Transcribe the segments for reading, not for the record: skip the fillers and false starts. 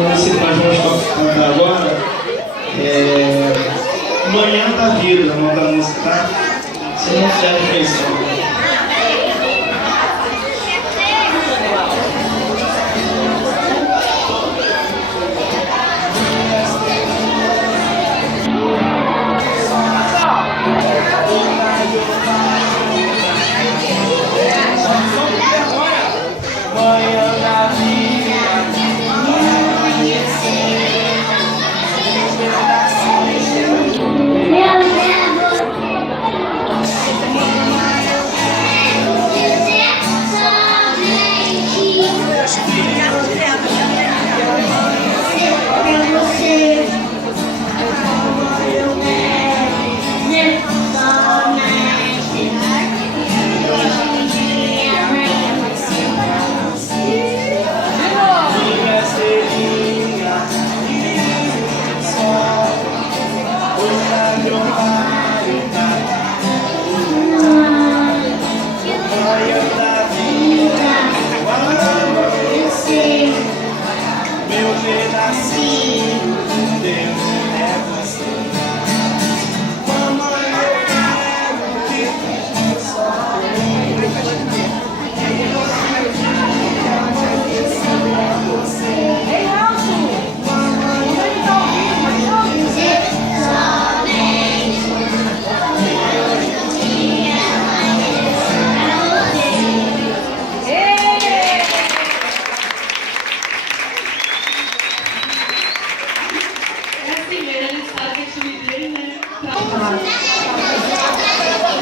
música que nós vamos cantar agora é Manhã da Vida, o nome da música, tá? Você não serve refeição.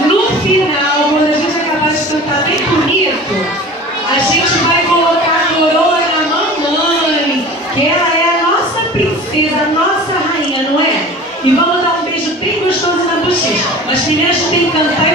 No final, quando a gente acabar de cantar bem bonito, a gente vai colocar a coroa na mamãe, que ela é a nossa princesa, a nossa rainha, não é? E vamos dar um beijo bem gostoso na bochecha. Mas primeiro a gente tem que cantar